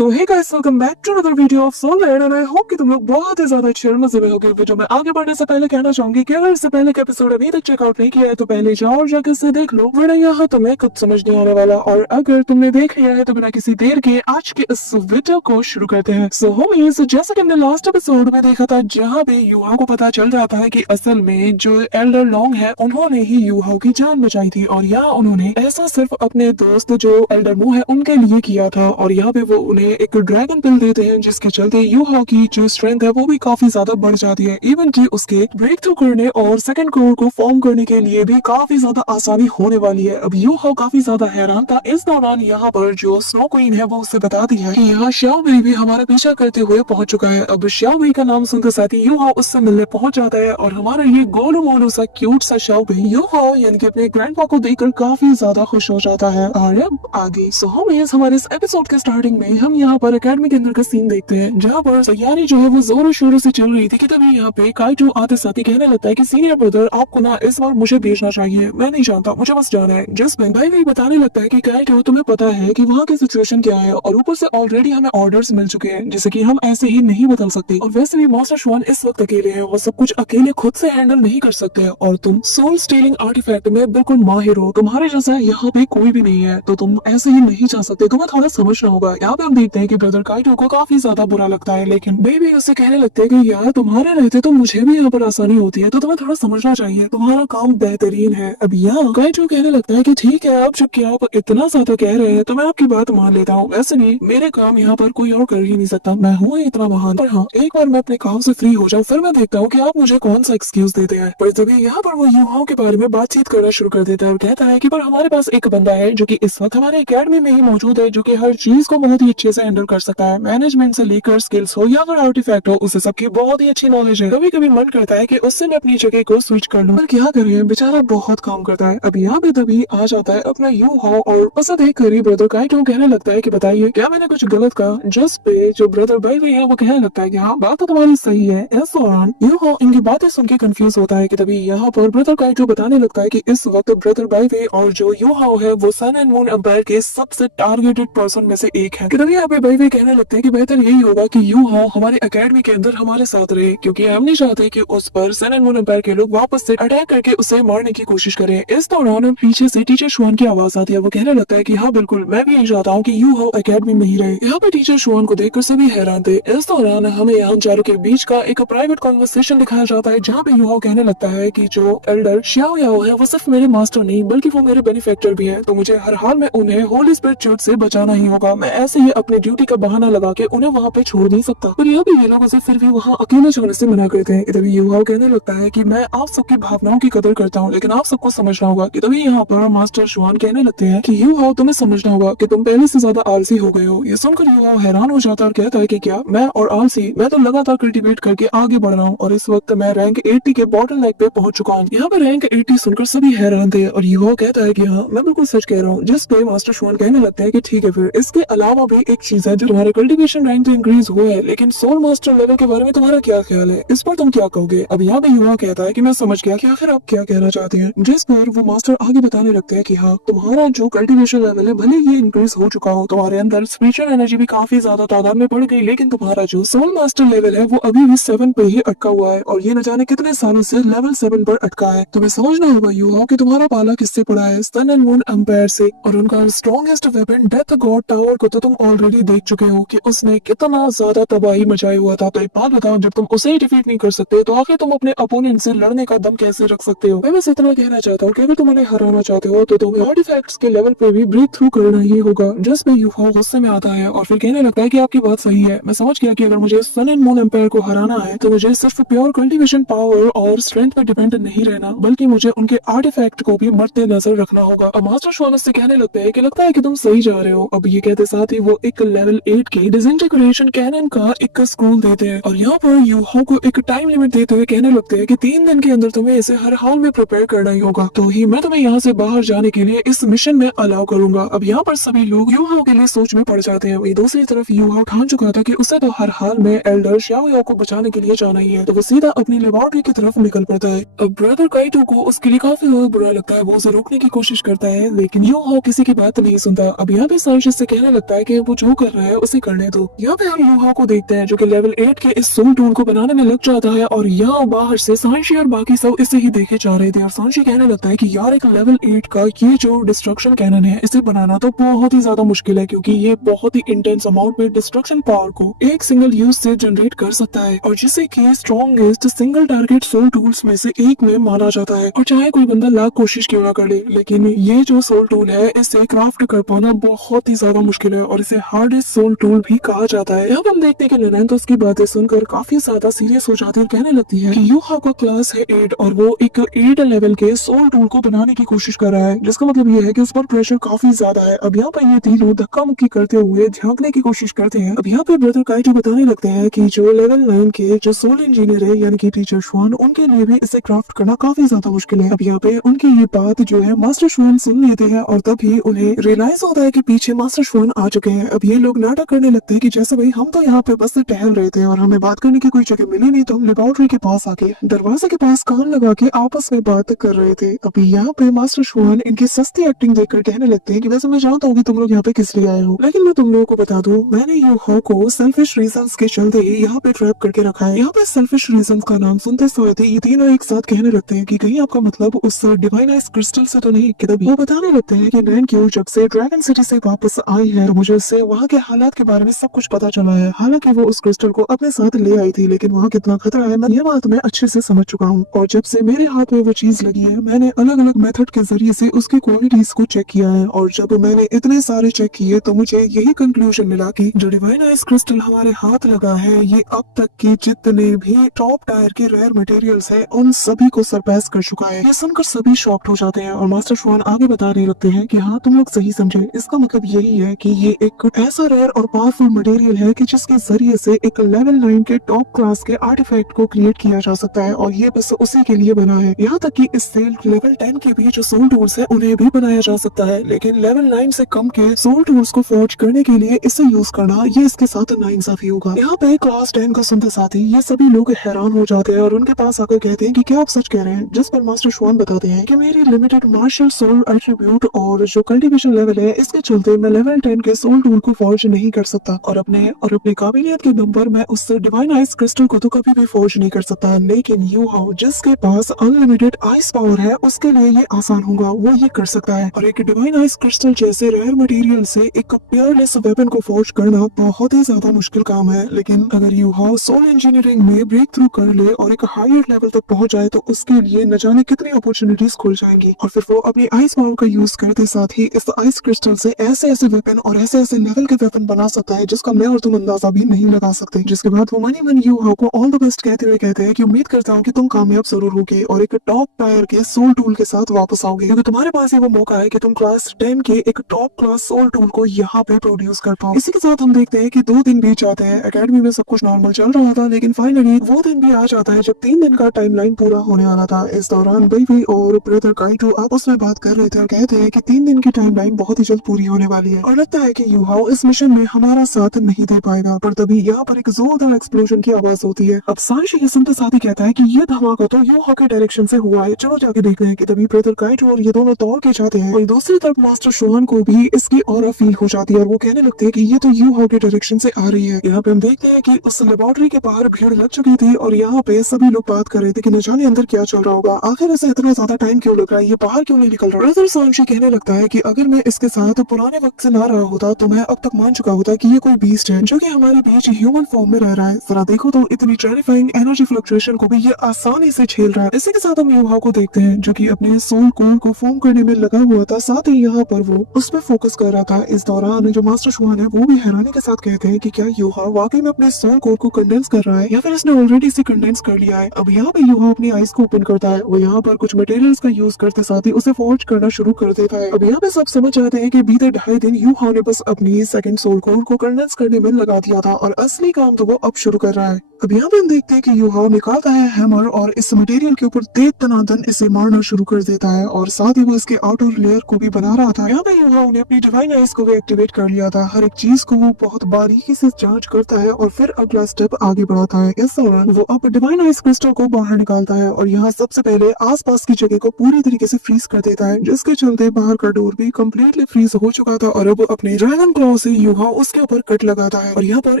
So hey guys, welcome back to another video of Soul Land and I hope कि तुम लोग बहुत ही ज्यादा अच्छे और मजे में होगे। वीडियो में आगे बढ़ने से पहले कहना चाहूंगी कि अगर इससे पहले का एपिसोड अभी तक चेकआउट नहीं किया है तो पहले जाओ और जाकर इसे देख लो, वरना यहाँ तुम्हें कुछ समझ नहीं आने वाला। और अगर तुमने देख लिया है तो बिना किसी देर के आज के इस वीडियो को शुरू करते हैं। सो होमीज, जैसा कि हमने लास्ट एपिसोड में देखा था जहाँ पे यूहा को पता चल रहा था कि असल में जो एल्डर लॉन्ग है उन्होंने ही यूहा की जान बचाई थी, और यहाँ उन्होंने ऐसा सिर्फ अपने दोस्त जो एल्डर मू है उनके लिए किया था। और यहाँ पे वो उन्हें एक ड्रैगन पिल देते हैं जिसके चलते यूहा की जो स्ट्रेंथ है वो भी काफी ज्यादा बढ़ जाती है। इवन कि उसके ब्रेक थ्रू करने और सेकंड कोर को फॉर्म करने के लिए भी काफी ज्यादा आसानी होने वाली है। अब यूहा काफी ज्यादा हैरान था। इस दौरान यहाँ पर जो स्नो क्वीन है वो उससे बताती है कि यहाँ श्याओ बेई भी हमारा पीछा करते हुए पहुंच चुका है। अब श्याओ बेई का नाम सुनते साथ ही यूहा उससे मिलने पहुंच जाता है और हमारा ये गोलू मोलू सा क्यूट सा श्याओ बेई यूहा यानी कि अपने ग्रैंडपा को देखकर काफी ज्यादा खुश हो जाता है। और अब आगे सो हमारे इस एपिसोड के स्टार्टिंग में हम यहाँ पर एकेडमी के अंदर का सीन देखते हैं जहाँ पर तैयारी जो है वो जोरों शोरों से चल रही थी कि तभी यहाँ पे काइटो आते साथ ही कहने लगता है कि सीनियर ब्रदर आपको ना इस बार मुझे भेजना चाहिए, मैं नहीं जानता, मुझे बस जाना है। जिसमें भाई भी बताने लगता है कि काइटो तुम्हें पता है कि वहाँ की सिचुएशन क्या है और ऊपर से ऑलरेडी हमें ऑर्डर्स मिल चुके हैं जिसे कि हम ऐसे ही नहीं बदल सकते, और वैसे भी मास्टर शुआन इस वक्त अकेले हैं, वो सब कुछ अकेले खुद से हैंडल नहीं कर सकते हैं और तुम सोल स्टीलिंग आर्टिफैक्ट में बिल्कुल माहिर हो, तुम्हारे जैसा यहाँ पे कोई भी नहीं है, तो तुम ऐसे ही नहीं जा सकते, तुम्हें थोड़ा समझना होगा। यहाँ पे हम देखते हैं कि ब्रदर काइटो को काफी ज्यादा बुरा लगता है, लेकिन बेबी उससे कहने लगते हैं कि यार तुम्हारे रहते तो मुझे भी यहाँ पर आसानी होती है, तो तुम्हें थोड़ा समझना चाहिए, तुम्हारा काम बेहतरीन है। अब यहाँ काइटो कहने लगता है कि ठीक है, अब जबकि आप इतना ज्यादा कह रहे हैं तो मैं आपकी बात मान लेता हूँ, वैसे भी मेरे काम यहाँ पर कोई और कर ही नहीं सकता, मैं हूँ इतना महान। पर हाँ, एक बार मैं अपने काम से फ्री हो जाऊँ फिर मैं देखता हूँ कि आप मुझे कौन सा एक्सक्यूज देते हैं। पर तभी यहाँ पर वो युवाओं के बारे में बातचीत करना शुरू कर देता है और कहता है कि पर हमारे पास एक बंदा है जो कि इस वक्त हमारे एकेडमी में ही मौजूद है, जो कि हर चीज को बहुत ही अच्छे से हैंडल कर सकता है, मैनेजमेंट से लेकर स्किल्स हो या फिर आर्टिफैक्ट हो, उसे सबकी बहुत ही अच्छी नॉलेज है। कभी कभी मन करता है कि उससे मैं अपनी जगह को स्विच कर लूं, पर क्या करें, बेचारा बहुत काम करता है। अब यहाँ पे तभी आ जाता है अपना यूहा और उसे देख कर ही ब्रदर काइटो कहने लगता है कि बताइए क्या मैंने कुछ गलत कहा। जिस पे जो ब्रदर बाई है वो कहने लगता है कि हाँ, बात तो तुम्हारी सही है। इस दौरान यूहा इनकी बातें सुन के कंफ्यूज होता है कि तभी यहाँ पर ब्रदर काइटो बताने लगता है कि इस वक्त ब्रदर बाई और जो यूहा है वो सन एंड मून एम्पायर के सबसे टारगेटेड पर्सन में से एक है। कि तभी यहाँ पे बाई कहने लगते हैं कि बेहतर यही होगा कि यूहा हमारे एकेडमी के अंदर हमारे साथ रहे, क्योंकि हम नहीं चाहते कि उस पर सन एंड मून एम्पायर के लोग वापस से अटैक करके उसे मारने की कोशिश करें। इस दौरान पीछे से टीचर शुआन की आवाज आती है, वो कहने लगता है कि हाँ बिल्कुल, मैं भी यही चाहता हूँ कि यूहा एकेडमी में ही रहे। यहाँ पे टीचर शुआन को देखकर सभी हैरान थे। इस दौरान हमें यहाँ चारों के बीच का एक प्राइवेट कॉन्वर्सेशन दिखाया जाता है जहाँ पे यूहा कहने लगता है कि जो एल्डर श्याओ याओ है वो सिर्फ मेरे मास्टर नहीं बल्कि वो मेरे बेनिफैक्टर भी है, तो मुझे हर हाल में उन्हें होली स्पिरिट चोट से बचाना ही होगा। मैं ऐसे ही अपनी ड्यूटी का बहाना लगा के उन्हें वहाँ पे छोड़ नहीं सकता। पर यह भी ये लोग उसे फिर भी वहाँ अकेले छोड़ने से मना करते हैं। तभी युवा कहने लगता है कि मैं आप सबकी भावनाओं की कदर करता हूँ, लेकिन आप सबको समझना होगा। कि तभी यहाँ पर मास्टर शुआन कहने लगते हैं कि युवा तुम्हें समझना होगा कि तुम पहले से ज्यादा आलसी हो गए हो। ये सुनकर युवा हैरान हो जाता है और कहता है कि क्या मैं और आलसी, मैं तो लगातार कल्टिवेट करके आगे बढ़ रहा हूँ और इस वक्त मैं रैंक 80 के बॉटल नेक पे पहुंच चुका हूँ। यहाँ पर रैंक 80 सुनकर सभी हैरान थे और युवा कहता है कि हाँ, मैं बिल्कुल सच कह रहा हूँ। जिस पे मास्टर शुआन कहने लगते हैं कि ठीक है, फिर इसके अलावा भी एक चीज है जो तुम्हारा कल्टिवेशन रैंक तो इंक्रीज हुआ है, लेकिन सोल मास्टर लेवल के बारे में तुम्हारा क्या ख्याल है, इस पर तुम क्या कहोगे। अब यहाँ पे युवा कहता है कि मैं समझ गया कि आखिर आप क्या कहना चाहते हैं। जिस पर वो मास्टर आगे बताने लगते हैं कि हाँ, तुम्हारा जो कल्टिवेशन लेवल है भले ही इंक्रीज हो चुका हो, तुम्हारे अंदर स्पिरिचुअल एनर्जी भी काफी ज्यादा तादाद में बढ़ गई, लेकिन तुम्हारा जो सोल मास्टर लेवल है वो अभी भी 7 पे ही अटका हुआ है और ये न जाने कितने सालों से लेवल 7 पर अटका है। तुम्हें समझना होगा युवा कि तुम्हारा पाला किससे पड़ा है, सन एंड मून एम्पायर से, और उनका strongest weapon death God tower को तो तुम ऑलरेडी देख चुके हो कि उसने कितना ज्यादा तबाही मचाई हुआ था। तो एक बात बताओ, जब तुम उसे ही डिफीट नहीं कर सकते तो आखिर तुम अपने अपोनेंट से लड़ने का दम कैसे रख सकते हो। मैं बस इतना कहना चाहता हूँ कि अगर तुम उन्हें हराना चाहते हो तो तुम्हें आर्टिफैक्ट्स के लेवल पे भी ब्रेक थ्रू करना ही होगा। जिसमें यूहा गुस्से में आता है और फिर कहने लगता है कि आपकी बात सही है, मैं समझ गया कि अगर मुझे सन एंड मून एम्पायर को हराना है तो मुझे सिर्फ प्योर कल्टिवेशन पावर और स्ट्रेंथ पर डिपेंड नहीं रहना, बल्कि मुझे उनके आर्टिफैक्ट को भी मद्दे नजर रखना होगा। अब मास्टर शुआन से कहने लगते हैं कि लगता है कि तुम सही जा रहे हो। अब ये कहते साथ ही वो एक लेवल 8 के डिसइंटीग्रेशन कैनन का एक स्क्रूल देते हैं और यहाँ पर यूहा को एक टाइम लिमिट देते हुए कहने लगते हैं कि 3 दिन के अंदर तुम्हें इसे हर हाल में प्रिपेयर करना ही होगा, तो ही मैं तुम्हें यहाँ से बाहर जाने के लिए इस मिशन में अलाउ करूंगा। अब यहाँ पर सभी लोग यूहा के लिए सोच में पड़ जाते हैं। वही दूसरी तरफ यूहा ठान चुका था कि उसे तो हर हाल में एल्डर श्याओ याओ को बचाने के लिए जाना ही है, तो वो सीधा अपनी लेबोरेटरी की तरफ निकल पड़ता है। अब ब्रदर काइटो को उसके लिए काफी ज्यादा बुरा लगता है, वो उसे रोकने की कोशिश करता है लेकिन यूहा किसी की बात नहीं सुनता। अब यहाँ पे साइंटिस्ट से कहने लगता है कि वो जो कर रहा है उसे करने दो। यहाँ पे हम यूहा को देखते हैं जो कि लेवल 8 के इस सोल टूल को बनाने में लग जाता है और यहाँ बाहर से सांशी और बाकी सब इसे ही देखे जा रहे थे और सांशी कहने लगता है कि यार एक लेवल 8 का ये जो डिस्ट्रक्शन कैनन है इसे बनाना तो बहुत ही ज्यादा मुश्किल है, क्योंकि ये बहुत ही इंटेंस अमाउंट में डिस्ट्रक्शन पावर को एक सिंगल यूज से जनरेट कर सकता है और जिसे कि strongest single target soul tools में से एक में माना जाता है। और चाहे कोई बंदा लाख कोशिश क्यों ना कर ले, लेकिन ये जो सोल टूल है इसे क्राफ्ट कर पाना बहुत ही ज्यादा मुश्किल है और इसे हार्डेस्ट सोल टूल भी कहा जाता है। यहाँ हम देखते हैं कि नैनन तो उसकी बातें सुनकर काफी ज्यादा सीरियस हो जाती है और कहने लगती है कि यूहा का क्लास है 8 और वो एक 8 लेवल के सोल टूल को बनाने की कोशिश कर रहा है, जिसका मतलब ये है कि उस पर प्रेशर काफी ज्यादा है। अब यहाँ पर ये तीनों धक्का मुक्की करते हुए झांकने की कोशिश करते हैं। अब यहाँ पे ब्रदर काइटो बताने लगते हैं कि जो लेवल 9 के जो सोल इंजीनियर है यानी कि टीचर श्वान, उनके लिए भी इसे क्राफ्ट करना काफी ज्यादा मुश्किल है। अब यहाँ पे उनकी ये बात जो है मास्टर श्वान सुन लेते हैं और तभी उन्हें रियलाइज होता है कि पीछे मास्टर श्वान आ चुके हैं। अब ये लोग नाटक करने लगते हैं कि जैसे भाई हम तो यहाँ पे बस टहल रहे थे और हमें बात करने की कोई जगह मिली नहीं, तो हम लेबोरेटरी के पास आके दरवाजे के पास कान लगा के आपस में बात कर रहे थे। अभी यहाँ पे मास्टर श्वान इनकी सस्ती एक्टिंग देखकर कहने लगते हैं कि वैसे मैं जानता हूँ कि तुम लोग यहाँ पे किस लिए आए हो, लेकिन मैं तुम लोगों को बता दूं मैंने यूहा को सेल्फिश रीजंस के चलते ही यहाँ पे ट्रैप करके रखा है। यहाँ पे सेल्फिश रीजंस का नाम सुनते समय थे ये तीनों एक साथ कहने लगते हैं कि कहीं आपका मतलब उस डिवाइन आइस क्रिस्टल से तो नहीं। कि तभी वो बताने लगते हैं कि नैन क्यू जब से ड्रैगन सिटी से वापस आई है तो मुझे उससे वहाँ के हालात के बारे में सब कुछ पता चला है। हालांकि वो उस क्रिस्टल को अपने साथ ले आई थी, लेकिन वहाँ कितना खतरा है ये बात मैं अच्छे से समझ चुका हूँ और जब से मेरे हाथ में वो चीज लगी है मैंने अलग अलग मेथड के जरिए से उसकी क्वालिटीज को चेक किया है और जब मैंने इतने सारे चेक किए तो मुझे यही कंक्लूजन मिला कि जो डिवाइन आइस क्रिस्टल हमारे हाथ लगा है ये अब तक के जितने भी टॉप टायर के रेयर मटेरियल्स है उन सभी को सरपास कर चुका है। ये सुनकर सभी शॉक्ड हो जाते हैं और मास्टर श्वान आगे बताने लगते हैं कि हाँ तुम लोग सही समझे, इसका मतलब यही है कि ये एक ऐसा रेयर और पावरफुल मटेरियल है कि जिसके जरिए से एक लेवल 9 के टॉप क्लास के आर्टिफैक्ट को क्रिएट किया जा सकता है और ये बस उसी के लिए बना है। यहाँ तक कि इससे लेवल 10 के भी जो सोल टूल्स है उन्हें भी बनाया जा सकता है, लेकिन लेवल 9 से कम के सोल टूल्स को फोर्ज करने के लिए इसे यूज करना ये इसके साथ नाइंसाफी होगा। यहाँ पे क्लास 10 को सुनते साथ ही ये सभी लोग हैरान हो जाते हैं और उनके पास आकर कहते हैं कि क्या आप सच कह रहे हैं, जिस पर मास्टर श्वान बताते हैं कि मेरी लिमिटेड मार्शल सोल एट्रीब्यूट और जो कल्टीवेशन लेवल है इसके चलते मैं लेवल 10 के सोल टूल को फोर्ज नहीं कर सकता और अपने काबिलियत के दम पर मैं उस डिवाइन आइस क्रिस्टल को तो कभी भी फोर्ज नहीं कर सकता, लेकिन यूहा जिसके पास अनलिमिटेड आइस पावर है उसके लिए ये आसान होगा, वो ये कर सकता है। और एक डिवाइन आइस क्रिस्टल जैसे रेयर मटेरियल से एक पियरलेस वेपन को फोर्ज करना बहुत ही ज्यादा मुश्किल काम है, लेकिन अगर यूहा सोल इंजीनियरिंग में ब्रेक थ्रू कर ले और एक हायर लेवल तक पहुंच जाए तो उसके लिए न जाने कितनी अपॉर्चुनिटीज खुल जाएंगी और फिर वो अपनी आइस पावर का यूज करते साथ ही इस आइस क्रिस्टल से ऐसे ऐसे वेपन और ऐसे ऐसे लेवल के वेपन बना सकता है जिसका मैं और तुम अंदाजा भी नहीं लगा सकते। जिसके बाद वो मनी मन यूहा को ऑल द बेस्ट कहते हुए कहते हैं कि उम्मीद करता हूँ कि तुम कामयाब जरूर होगे और एक टॉप टायर के सोल टूल के साथ वापस आओगे, क्योंकि तुम्हारे पास ये वो मौका है कि तुम क्लास 10 के एक टॉप क्लास सोल टूल को यहाँ पे प्रोड्यूस कर पाओ। इसी के साथ हम देखते हैं कि 2 दिन बीत जाते हैं। एकेडमी में सब कुछ नॉर्मल चल रहा था, लेकिन फाइनली वो दिन भी आ जाता है जब 3 दिन का टाइमलाइन पूरा होने वाला था। इस दौरान बेबी और ब्रदर काइटो आपस में बात कर रहे थे और कहते हैं कि 3 दिन की टाइमलाइन बहुत ही जल्द पूरी होने वाली है और लगता है कि यूहा इस मिशन में हमारा साथ नहीं दे पाएगा। पर तभी यहाँ पर एक जोरदार एक्सप्लोजन की आवाज होती है। अब सांशी ये सुनते साथ ही कहता है कि ये धमाका तो यूहा के डायरेक्शन से हुआ है, चलो जाके देखते हैं। कि तभी ब्रदर काइटो और ये दोनों दौड़ के जाते हैं और दूसरी तरफ मास्टर श्वान को भी इसकी ऑरा फील हो जाती है और वो कहने लगते हैं कि ये तो यूहा के डायरेक्शन से आ रही है। यहाँ पे हम देखते हैं कि उस लेबोरेटरी के बाहर भीड़ लग चुकी थी और यहाँ पे सभी लोग बात कर रहे थे कि न जाने अंदर क्या चल रहा होगा, आखिर ऐसे इतना ज्यादा टाइम क्यों लग रहा है, ये बाहर क्यों नहीं निकल रहा। ब्रदर सांशी कहने लगता है कि अगर मैं इसके साथ पुराने वक्त से ना रहा होता तो मैं अब तक मान चुका होता कि ये कोई बीस्ट है जो कि हमारे बीच ह्यूमन फॉर्म में रह रहा है। जरा देखो तो इतनी टेरिफाइंग एनर्जी फ्लक्चुएशन को भी ये आसानी से झेल रहा है। इसी के साथ हम यूहा को देखते हैं जो कि अपने सोल कोर को फॉर्म करने में लगा हुआ था, साथ ही यहाँ पर वो उस पर फोकस कर रहा था। इस दौरान जो मास्टर श्वान है वो भी हैरानी के साथ कहते हैं कि क्या यूहा वाकई में अपने सोल कोर को कंडेंस कर रहा है या फिर इसने ऑलरेडी इसे कंडेंस कर लिया है। अब यहाँ पे यूहा अपनी आइज को ओपन करता है, वो यहाँ पर कुछ मटेरियल्स का यूज करते साथ ही उसे फोर्ज करना शुरू कर देता है। अब यहाँ पे सब समझ जाते हैं कि बीते 2.5 दिन यूहा ने बस अपनी सेकंड सोल कोर को कंडेंस करने में लगा दिया था और असली काम तो वो अब शुरू कर रहा है। अब यहाँ पे हम देखते हैं कि यूहाओ निकालता है हैमर और इस मटेरियल के ऊपर तेज तनातन इसे मारना शुरू कर देता है और साथ ही वो इसके आउटर लेयर को भी बना रहा था। यहाँ पे यूहाओ ने अपनी डिवाइन आइज को भी एक्टिवेट कर लिया था। हर एक चीज को वो बहुत बारीकी से जांच करता है और फिर अगला स्टेप आगे बढ़ाता है। इस दौरान वो अब डिवाइन आइज क्रिस्टल को बाहर निकालता है और यहाँ सबसे पहले आसपास की जगह को पूरी तरीके से फ्रीज कर देता है, जिसके चलते बाहर का डोर भी कम्प्लीटली फ्रीज हो चुका था और अब अपने ड्रैगन क्लॉ से यूहाओ उसके ऊपर कट लगाता है और यहाँ पर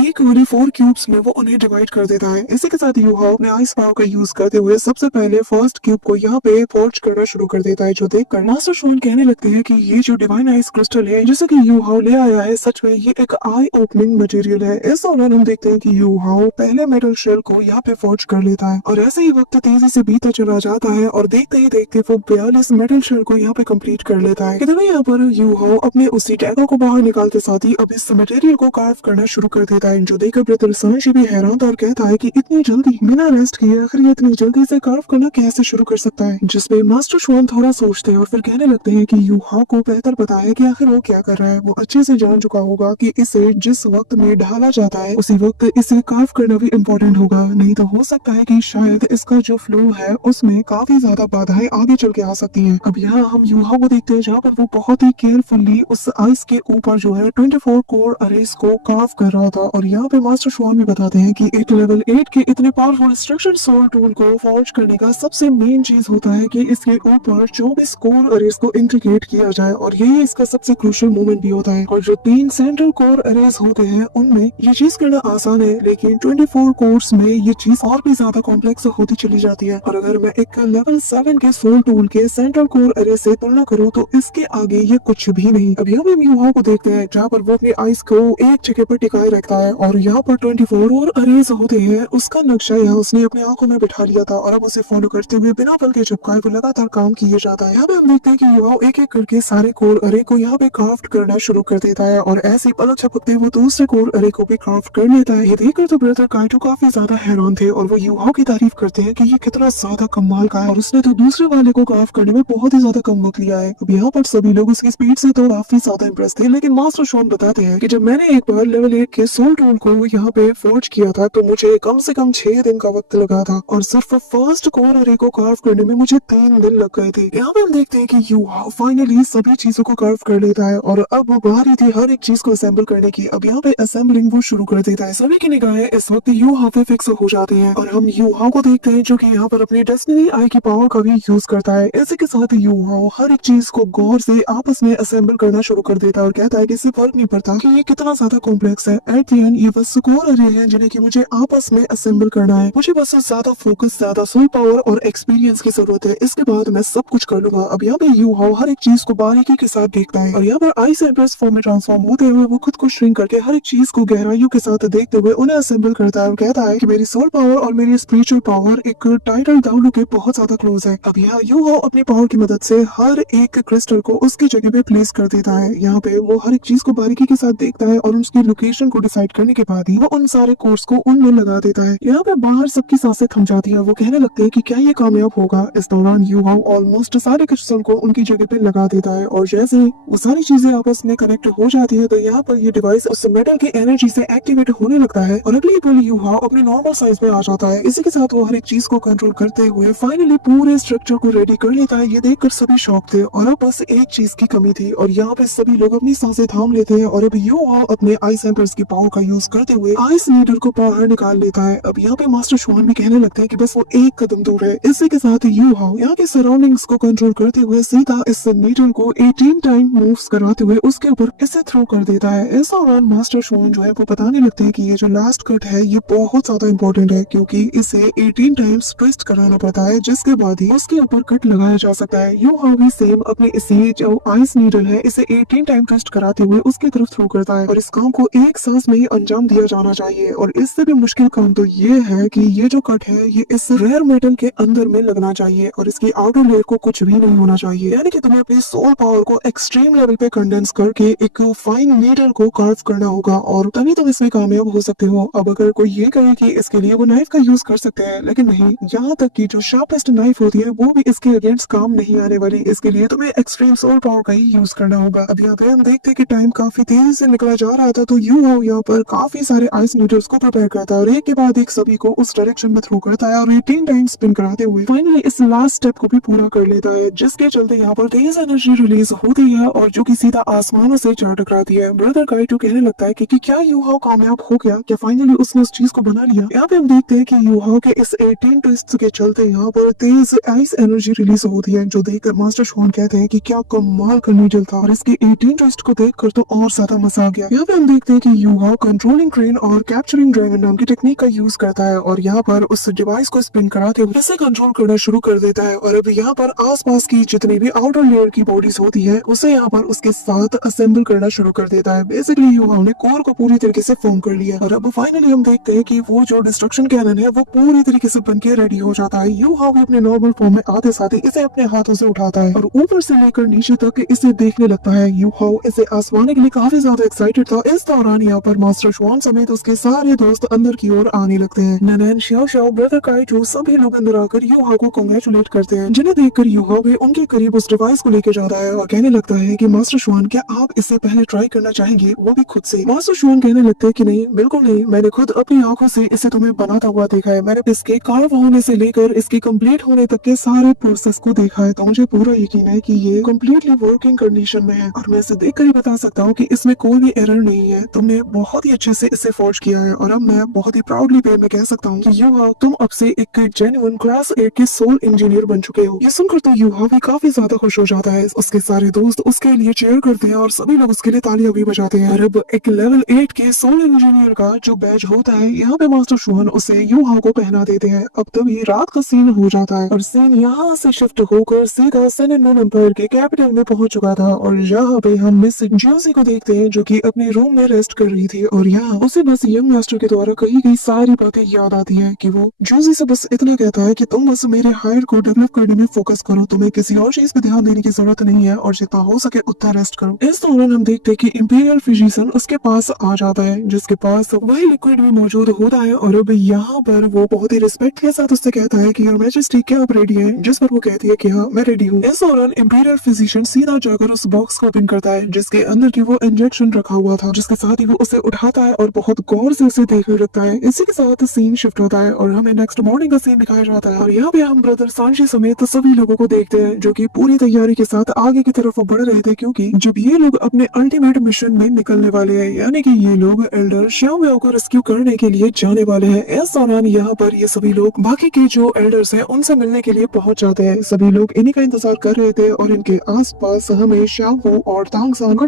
एक वाली 4 क्यूब्स में वो उन्हें डिवाइड कर देता है। इसी के साथ यूहाओ अपने आइस पावर का यूज करते हुए सबसे पहले फर्स्ट क्यूब को यहाँ पे फोर्ज करना शुरू कर देता है, जो देखकर मास्टर शॉन कहने लगते हैं कि ये जो डिवाइन आइस क्रिस्टल है जैसे कि यूहाओ ले आया है, सच में ये एक आई ओपनिंग मटेरियल है। इस दौरान हम देखते हैं कि यूहाओ पहले मेटल शेल को यहाँ पे फोर्ज कर लेता है और ऐसे ही वक्त तेजी से बीता चला जाता है और देखते ही देखते वो 42 मेटल शेल को यहाँ पे कंप्लीट कर लेता है। इधर यहाँ पर यूहाओ अपने उसी टैगो को बाहर निकालते साथ ही अब इस मटेरियल को कार्व करना शुरू कर देता है, जो देखकर ब्रदर सांशी भी हैरान था और कहता है कि इतनी जल्दी बिना रेस्ट किए आखिर ये इतनी जल्दी से कार्व करना कैसे शुरू कर सकता है। जिसपे मास्टर श्वान थोड़ा सोचते हैं और फिर कहने लगते हैं कि यूहाओ को बेहतर पता है कि आखिर वो क्या कर रहा है। वो अच्छे से जान चुका होगा कि इसे जिस वक्त में ढाला जाता है उसी वक्त इसे कार्व करना भी इम्पोर्टेंट होगा, नहीं तो हो सकता है कि शायद इसका जो फ्लो है उसमें काफी ज्यादा बाधाएं आगे चल के आ सकती हैं। अब यहाँ हम यूहाओ को देखते हैं जहाँ पर वो बहुत ही केयरफुली उस आइस के ऊपर जो है 24 कोर अरेज को कार्व कर रहा था और यहाँ पे मास्टर श्वान भी बताते हैं कि एक लेवल 8 के इतने पावरफुल स्ट्रक्चर सोल टूल को फॉर्ज करने का सबसे मेन चीज होता है कि इसके ऊपर 24 कोर अरेज को इंटीग्रेट किया जाए और यही इसका सबसे क्रूशियल मोमेंट भी होता है। और जो 3 सेंट्रल कोर अरेज होते हैं उनमें ये चीज करना आसान है, लेकिन 24 कोर्स में ये चीज और भी ज्यादा कॉम्प्लेक्स होती चली जाती है। और अगर मैं एक लेवल 7 के सोल टूल के सेंट्रल कोर अरेज से तुलना करूँ तो इसके आगे ये कुछ भी नहीं। अब यहाँ पे यूहाओ को देखते हैं जहाँ पर वो अपनी आइस को एक जगह पर टिकाए रखता है और यहाँ पर 24 और अरेज होते हैं उसका नक्शा यहाँ उसने अपने आंखों में बिठा लिया था और अब उसे फॉलो करते हुए बिना पल के चिपकाए वो लगातार काम किया जाता है। यहाँ पे हम देखते हैं कि यूहाओ एक एक करके सारे कोर अरे को यहाँ पे क्राफ्ट करना शुरू कर देता है और ऐसे ही पलक झपकते वो दूसरे कोर अरे को भी क्राफ्ट कर लेता है। ये देखकर तो ब्रदर काइटो काफी ज्यादा हैरान थे और वो यूहाओ की तारीफ करते हैं कि ये कितना ज्यादा कमाल का है और उसने तो दूसरे वाले को क्राफ्ट करने में बहुत ही ज्यादा कम वक्त लिया है। अब यहाँ पर सभी लोग उसकी स्पीड से तो काफी ज्यादा इम्प्रेस थे, लेकिन मास्टर शॉन बताते हैं कि जब मैंने एक बार लेवल 8 के सोल टूल को यहाँ पे फोर्ज किया था तो मुझे कम से कम 6 दिन का वक्त लगा था और सिर्फ फर्स्ट कोर अरे को कार्व करने में मुझे 3 दिन लग गए थे। यहाँ पे हम देखते हैं कि यूहाओ फाइनली सभी चीजों को कार्व कर लेता है और अब वो बाहरी थी हर एक चीज को असेंबल करने की। अब यहाँ पे असेंबलिंग वो शुरू कर देता है। सभी की निगाहें इस वक्त यूहाओ पे फिक्स हो जाती हैं और हम यूहाओ को देखते हैं जो कि यहाँ पर अपनी डेस्टिनी आई की पावर का भी यूज करता है। इसी के साथ यूहाओ हर एक चीज को गौर से आपस में असेंबल करना शुरू कर देता है और कहता है कि इससे फर्क नहीं पड़ता कि ये कितना ज्यादा कॉम्प्लेक्स है, एट द एंड ये बस कोर अरे हैं जिन्हें कि मुझे आपस में असेंबल करना है। मुझे बस ज्यादा फोकस, ज्यादा सोल पावर और एक्सपीरियंस की जरूरत है, इसके बाद मैं सब कुछ कर लूंगा। अब यहाँ पे यूहाओ हर एक चीज को बारीकी के साथ देखता है और यहाँ पर आइस एम्प्रेस फॉर्म में ट्रांसफॉर्म होते हुए वो खुद को श्रिंक करके हर एक चीज को गहराइयों के साथ देखते हुए उन्हें असेंबल करता है और कहता है कि मेरी सोल पावर और मेरी स्पिरिचुअल पावर एक टाइटल डाउन के बहुत ज्यादा क्लोज है। अब यहाँ यूहाओ अपनी पावर की मदद से हर एक क्रिस्टल को उसकी जगह पे प्लेस कर देता है। यहाँ पे वो हर एक चीज को बारीकी के साथ देखता है और उसकी लोकेशन को डिसाइड करने के बाद ही वो उन सारे कोर्स को उनमें लगा देता है। यहाँ पे बाहर सबकी सांसें थम जाती है। वो कहने लगते हैं कि क्या ये कामयाब होगा। इस दौरान यूहाओ ऑलमोस्ट सारे क्रिस्टल को उनकी जगह पे लगा देता है और जैसे ही वो सारी चीजें आपस में कनेक्ट हो जाती है तो यहाँ पर ये डिवाइस उस मेटल की एनर्जी से एक्टिवेट होने लगता है और अगली पल यूहाओ अपने नॉर्मल साइज में आ जाता है। इसी के साथ वो हर एक चीज को कंट्रोल करते हुए फाइनली पूरे स्ट्रक्चर को रेडी कर लेता है। ये देखकर सभी शॉक थे और अब बस एक चीज की कमी थी और यहाँ पे सभी लोग अपनी सांसें थाम लेते हैं और अब यूहाओ अपने आइस एम्पर्स की पावर का यूज करते हुए आइस नीडल को बाहर निकाल लेता है। अब यहाँ पे मास्टर श्वान भी कहने लगते हैं कि बस वो एक कदम दूर है। इसी के साथ यूहाओ यहाँ के सराउंडिंग्स को कंट्रोल करते हुए सीधा इस नीडल को 18 टाइम मूव्स कराते हुए उसके ऊपर इसे थ्रो कर देता है। इस दौरान मास्टर श्वान जो है वो बताने लगते हैं कि ये जो लास्ट कट है ये बहुत ज्यादा इंपॉर्टेंट है क्योंकि इसे 18 टाइम्स ट्विस्ट कराना पड़ता है जिसके बाद ही उसके ऊपर कट लगाया जा सकता है। यूहाओ भी सेम अपने इसी जो आइस नीडल है इसे 18 टाइम ट्विस्ट कराते हुए उसकी तरफ थ्रो करता है और इस काम को एक सांस में ही अंजाम दिया जाना चाहिए। और इससे भी मुश्किल काम तो ये है कि ये जो कट है ये इस रेयर मेटल के अंदर में लगना चाहिए और इसकी आउटर लेयर को कुछ भी नहीं होना चाहिए, यानी कि तुम्हें अपनी सोल पावर को एक्सट्रीम लेवल पे कंडेंस करके एक फाइन नीडल को कार्व करना होगा और तभी तुम इसमें कामयाब हो सकते हो। अब अगर कोई ये कहे कि इसके लिए वो नाइफ का यूज कर सकते हैं, लेकिन नहीं, यहाँ तक कि जो शार्पेस्ट नाइफ होती है वो भी इसके अगेंस्ट काम नहीं आने वाली। इसके लिए तुम्हें एक्सट्रीम सोल पावर का ही यूज करना होगा। अब यहाँ पे हम देखते हैं कि टाइम काफी तेजी से निकला जा रहा था तो यूहाओ यहाँ पर काफी सारे आइस नीडल्स को प्रिपेयर करता है और एक के बाद एक सभी को उस डायरेक्शन में थ्रो करता है और 18 टाइम्स स्पिन कराते हुए फाइनली इस लास्ट स्टेप को भी पूरा कर लेता है, जिसके चलते यहाँ पर तेज एनर्जी रिलीज होती है और जो कि सीधा आसमानों से जा टकराती है। ब्रदर काइटो कहने लगता है कि क्या यूहाओ कामयाब हो गया, क्या फाइनली उसने उस चीज को बना लिया। यहाँ पे हम देखते हैं कि यूहाओ के इस 18 ट्विस्ट के चलते यहाँ पर तेज आइस एनर्जी रिलीज होती है, जो देखकर मास्टर शॉन कहते हैं कि क्या कमाल का नीडल था, और इसके 18 ट्विस्ट को देखकर तो और ज्यादा मजा आ गया। यहाँ पे हम देखते हैं कि यूहाओ कंट्रोलिंग ट्रेन और कैप्चरिंग ड्रैगन नाम की टेक्निक का यूज करता है और यहाँ पर उस डिवाइस को स्पिन कराते हुए इसे कंट्रोल करना शुरू कर देता है। और अब यहाँ पर आसपास की जितनी भी आउटर लेयर की बॉडीज होती है उसे यहाँ पर उसके साथ असेंबल करना शुरू कर देता है। बेसिकली यूहाओ ने कोर को पूरी तरीके से फॉर्म कर लिया और अब फाइनली हम देखते हैं कि वो जो डिस्ट्रक्शन कैनन है वो पूरी तरीके से बनके रेडी हो जाता है। यूहाओ अपने नॉर्मल फॉर्म में आते साथ ही इसे अपने हाथों से उठाता है और ऊपर से लेकर नीचे तक इसे देखने लगता है। यूहाओ इसे आजमाने के लिए काफी ज्यादा एक्साइटेड था। इस दौरान यहाँ पर मास्टर श्वान समेत उसके सारे दोस्त अंदर की ओर आने लगते हैं। ननैन, शाओ शाओ, ब्रदर काइटो सभी लोग अंदर आकर यूहाओ को कांग्रेचुलेट करते हैं, जिन्हें देखकर यूहाओ भी उनके करीब उस डिवाइस को लेकर जाता है और कहने लगता है कि मास्टर श्वान, क्या आप इसे पहले ट्राई करना चाहेंगे, वो भी खुद से। मास्टर श्वान कहने लगते हैं कि नहीं, बिल्कुल नहीं, मैंने खुद अपनी आंखों से इसे तुम्हें बनाता हुआ देखा है। मैंने इसके कार्व होने से लेकर इसके कंप्लीट होने तक के सारे प्रोसेस को देखा है, तो मुझे पूरा यकीन है कि ये कम्प्लीटली वर्किंग कंडीशन में है और मैं इसे देखकर ही बता सकता हूँ कि इसमें कोई भी एरर नहीं है। तुमने बहुत ही अच्छे से इसे फोर्ज किया है और अब मैं बहुत ही प्राउडली पे मैं कह सकता हूँ कि यूहाओ, तुम अब से एक जेन्युइन क्लास 8 के सोल इंजीनियर बन चुके हो। ये सुनकर तो यूहाओ भी काफी ज्यादा खुश हो जाता है। उसके सारे दोस्त उसके लिए चेयर करते हैं और सभी लोग उसके लिए तालियां भी बजाते हैं। और अब एक लेवल 8 के सोल इंजीनियर का जो बैज होता है यहाँ पे मास्टर शुआन उसे यूहाओ को पहना देते हैं। अब तभी रात का सीन हो जाता है और सीन यहाँ से शिफ्ट होकर सीधा सन एंड मून एम्पायर के कैपिटल में पहुंच चुका था और यहाँ पे हम मिस ज्यूसी को देखते हैं जो कि अपने रूम में रेस्ट कर रही थी और यहाँ उसे बस यंग मास्टर के द्वारा कही गई सारी बातें याद आती है कि वो ज्यूसी से बस इतना कहता है कि तुम बस मेरे हायर को डेवलप करने में फोकस करो, तुम्हें किसी और चीज पे ध्यान देने की जरूरत नहीं है और जितना हो सके उतना रेस्ट करो। इस दौरान हम देखते हैं कि इंपीरियल फिजिशियन उसके पास आ जाता है, जिसके पास वही लिक्विड भी मौजूद होता है और अब यहाँ पर वो बहुत ही रिस्पेक्ट के साथ उससे कहता है कि योर मैजेस्टी, क्या आप रेडी हैं? जिस पर वो कहती है कि हाँ मैं रेडी हूँ। इस दौरान इंपीरियल फिजिशियन सीधा जाकर उस बॉक्स को ओपन करता है जिसके अंदर की वो इंजेक्शन रखा हुआ था, जिसके साथ ही वो उसे उठाता है और बहुत गौर से उसे देखने लगता है। इसी के साथ सीन शिफ्ट होता है और हमें नेक्स्ट मॉर्निंग का सीन दिखाया जाता है और यहाँ पे हम ब्रदर सांशी समेत सभी लोगों को देखते हैं जो कि पूरी तैयारी के साथ आगे की तरफ बढ़ रहे थे, क्योंकि जब ये लोग अपने अल्टीमेट मिशन में निकलने वाले हैं, यानी कि ये लोग एल्डर शाओ को रेस्क्यू करने के लिए जाने वाले हैं। इस दौरान यहाँ पर ये सभी लोग बाकी के जो एल्डर्स हैं उनसे मिलने के लिए पहुंच जाते हैं। सभी लोग इन्हीं का इंतजार कर रहे थे और इनके आसपास हमें शाओ और तांगसान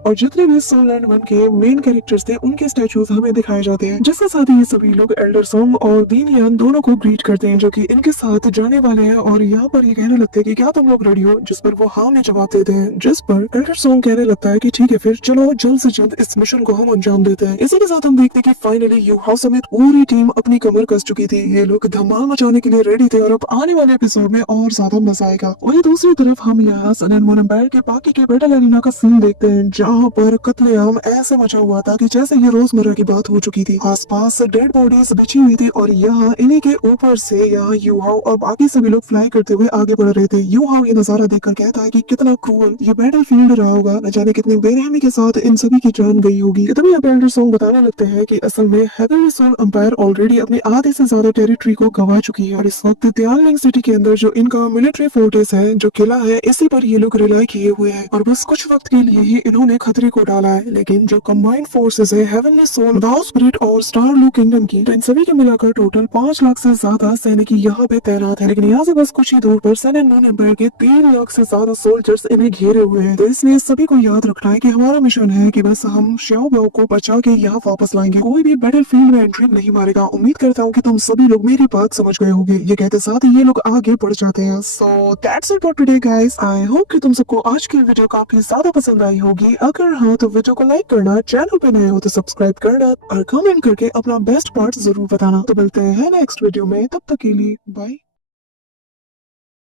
और जितने भी सोल एंड वन के मेन कैरेक्टर्स थे उनके स्टैचूज हमें दिखाए जाते हैं, जिसके साथ ही ये सभी लोग एल्डर सोंग और दीन यान दोनों को ग्रीट करते हैं जो कि इनके साथ जाने वाले हैं और यहाँ पर ये कहने लगते हैं कि क्या तुम लोग रेडी हो, जिस पर वो हाँ में जवाब देते हैं, जिस पर एल्डर सोंग कहने लगता है कि ठीक है फिर चलो जल्द से जल्द इस मिशन को हम अंजाम देते हैं। इसी के साथ हम देखते हैं कि फाइनली यूहाओ समेत पूरी टीम अपनी कमर कस चुकी थी। ये लोग धमाल मचाने के लिए रेडी थे और अब आने वाले एपिसोड में और ज्यादा मजा आएगा। वहीं दूसरी तरफ हम यहाँ सन एंड मून एम्पायर के बाकी के बैटल एरिना का सीन देखते हैं जहाँ पर कत्लेआम ऐसे मचा हुआ था कि जैसे ये रोजमर्रा की बात हो चुकी थी। आसपास डेड बॉडीज बिछी हुई थी और यहाँ इन्हीं के ऊपर से यहाँ यूहाओ और बाकी सभी लोग फ्लाई करते हुए आगे बढ़ रहे थे। यूहाओ ये नजारा देखकर कहता है कि कितना क्रूअल ये बैटल फील्ड रहा होगा, न जाने कितनी बेरहमी के साथ इन सभी की जान गई होगी। तभी अब एल्डर सोंग बताने लगते हैं कि असल में हेवनली सोल एम्पायर ऑलरेडी अपनी आधे से ज्यादा टेरिटरी को गंवा चुकी है और इस वक्त तियानलिंग सिटी के अंदर जो इनका मिलिट्री फोर्टेस है, जो किला है, इसी पर ये लोग रिलाई किए हुए हैं और बस कुछ वक्त के लिए ही इन्होंने खतरे को डाला है। लेकिन जो कंबाइंड फोर्सेस है हेवनली सोल, दाओ स्पिरिट और स्टार लू किंगडम की, तो इन सभी के मिलाकर टोटल 5 लाख से ज्यादा सैनिक यहाँ पे तैनात है। लेकिन यहाँ से बस कुछ ही दूर पर सन एंड मून एम्पायर के 3 लाख से ज्यादा सोल्जर्स इन्हें घेरे हुए हैं। तो इसलिए सभी को याद रखना है कि हमारा मिशन है कि बस हम शाओ बाओ को बचा के यहाँ वापस लाएंगे, कोई भी बैटल फील्ड में एंट्री नहीं मारेगा। उम्मीद करता हूँ कि तुम सभी लोग मेरी बात समझ गए होंगे। ये कहते साथ ही ये लोग आगे बढ़ जाते हैं। So that's it for today guys. I hope कि तुम सबको आज की वीडियो काफी ज्यादा पसंद आई होगी। अगर हाँ तो वीडियो को लाइक करना, चैनल पे नए हो तो सब्सक्राइब करना और कमेंट करके अपना बेस्ट पार्ट जरूर बताना। तो मिलते हैं नेक्स्ट वीडियो में, तब तक के लिए बाय।